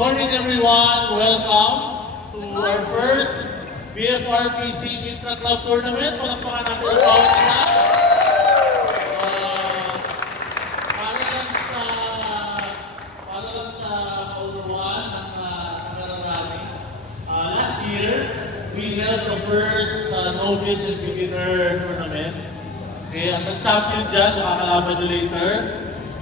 morning everyone, welcome to our first BFRPC Intra-Club Tournament. Palakpakan natin ang bawat isa. Para lang sa kauruan ng nakararami. Last year, we held the first novice and beginner tournament. Okay, ang nag-champion dyan, makakalaban nyo later.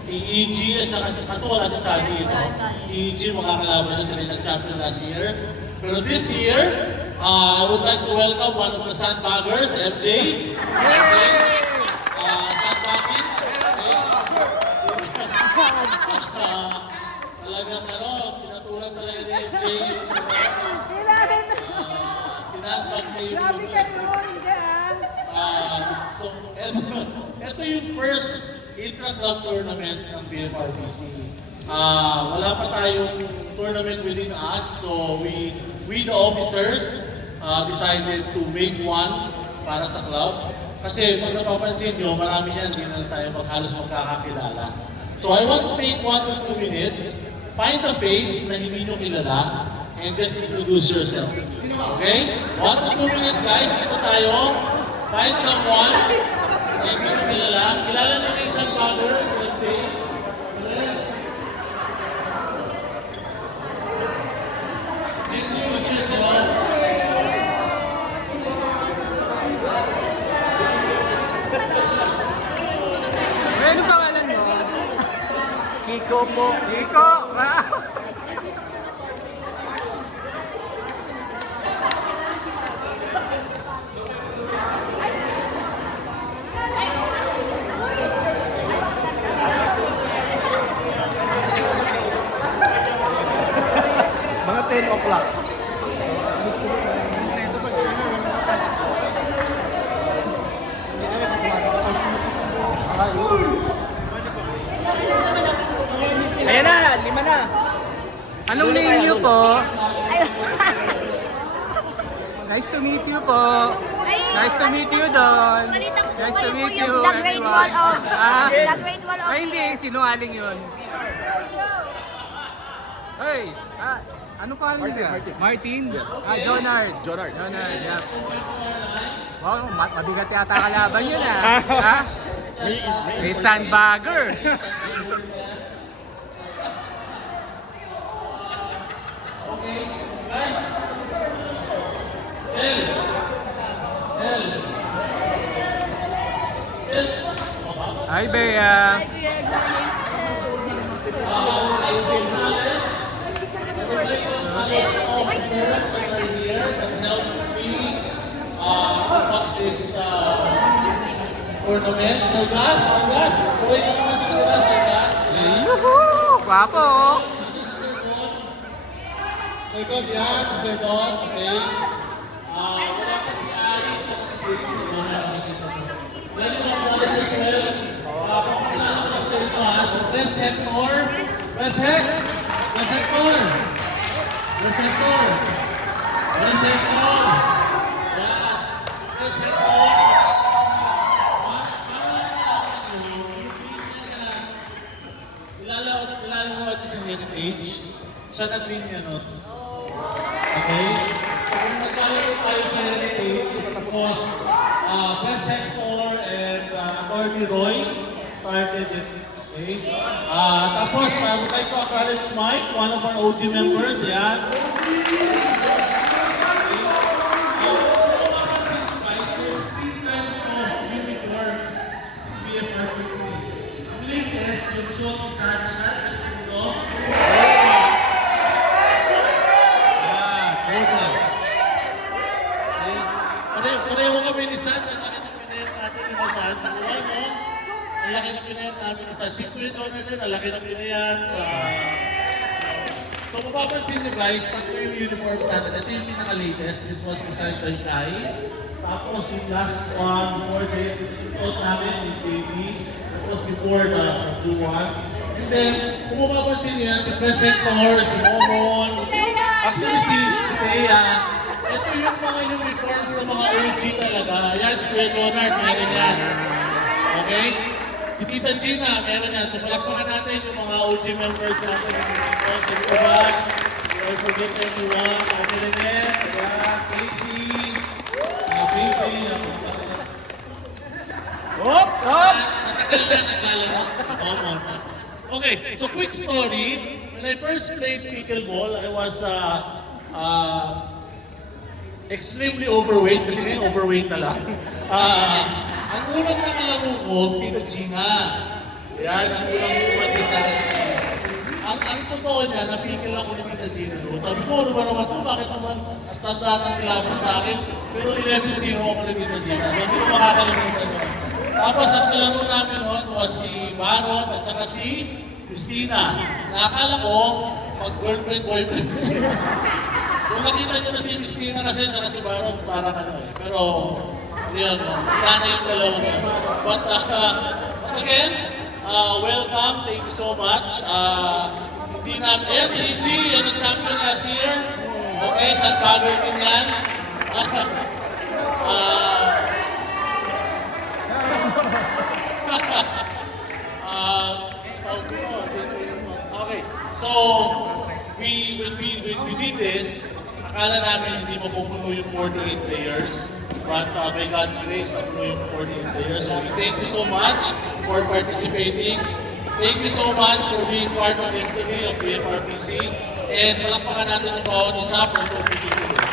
Si EG at saka kaso wala si Sunny, no? Si EG makakalaban nyo, sila nag-champion last year. Pero this year, I would like to welcome one of the sandbaggers, MJ. Okay. Sandbagging. Talagang pinatulan talaga ni MJ. Sinandbag na yung so, ito yung first intra-club tournament ng BFRPC. Wala pa tayong tournament within us, so we the officers decided to make one para sa club. Kasi pag napapansin nyo, marami yan, hindi na tayo halos magkakakilala. So I want to take 1 to 2 minutes, find a face na hindi nyo kilala, and just introduce yourself. Okay? 1 to 2 minutes guys, dito tayo. Find someone na hindi nyo kilala. Kilala nyo na isang father, let's say. Introduce yourself. Ano pangalan mo? Kiko po. Kiko! Mga 10 o'clock. Ayan na, 5 na. Anong name niyo po? Nice to meet you po. Nice to meet you, Don. Nice to meet you, The Great Wall of... The Great Wall of... Ay, hindi. Sinungaling yun. Hey! Ano pa rin niya? Martin? Yes. Jonard. Jonard. Jonard, yeah. Wow, mabigat yata kalaban yun ha? May sandbagger. Hi, Bea. Officers that are here that helped me conduct this tournament. So Gus, buhay ka naman sa kanila, Sir Gus. Yuhuu! Guwapo! Sir God, yan, Sir God, okay. Wala pa si Ali, tsaka si Grace, wala na nakikita ko. Yan mga brothers as well. Papakilala ko sa inyo ha, so Pres Hector. Pres Hector! Pres Hector! Pres Hector! Pres Hector! Yan! Pres Hector! Kilala mo ito sa heritage? Siya nag-win niya, no? Okay? So kung naglalaro tayo sa heritage, tapos Pres Hector and Attorney Roy started it. Okay? Tapos, I would like to acknowledge Mike, one of our OG members. Yan. Pareho kami ni San, ang laki ng pinayat natin ni San. Siguro, no? Ang laki ng pinayat namin ni San. Si Kuya Jonah din, ang laki ng pinayat. So, mapapansin niyo guys, tatlo yung uniforms natin. Ito yung pinaka-latest. This was designed by Kai. Tapos yung last one, 4 days, isuot namin ni JB. That was before the blue one. And then, kung mapapansin niyo yan, si President Nor, si Momon, actually si Thea, ito yung mga uniforms sa mga OG talaga. Yan, si Kuya Jonard, meron yan. Okay? Si Tita Gina, meron yan. So palakpakan natin yung mga OG members natin. Si Kubat, forget everyone. Ate Lynette, yeah, Casey, Baby, Hop! Hop! Okay, so quick story. When I first played pickleball, I was extremely overweight kasi ngayon overweight na lang. Ang unang nakalaro ko, Tita Gina. Yan, ang unang umatin sa akin. Ang totoo niya, napikil ako ni Tita Gina doon. Sabi ko, ano ba naman ito? Bakit naman ang tanda ng kilaban sa akin? Pero 11-0 ako ni Tita Gina. So hindi ko makakalimutan yun. Tapos ang kalaro namin noon was si Baron at saka si Christina. Nakakala ko, mag-girlfriend-boyfriend sila. Kung nakita niyo na si Christina kasi saka si Baron, parang ano eh. Pero, yun, wala na yung dalawa. But again, welcome, thank you so much. Hindi na, yes, EG, yan ang champion last year. Okay, San Bagay din yan. Okay, so when we did this, akala namin hindi mapupuno yung 48 players. But by God's grace, napuno yung 48 players. So we thank you so much for participating. Thank you so much for being part of the history of the FRPC. And palakpakan natin ang bawat isa for 2022.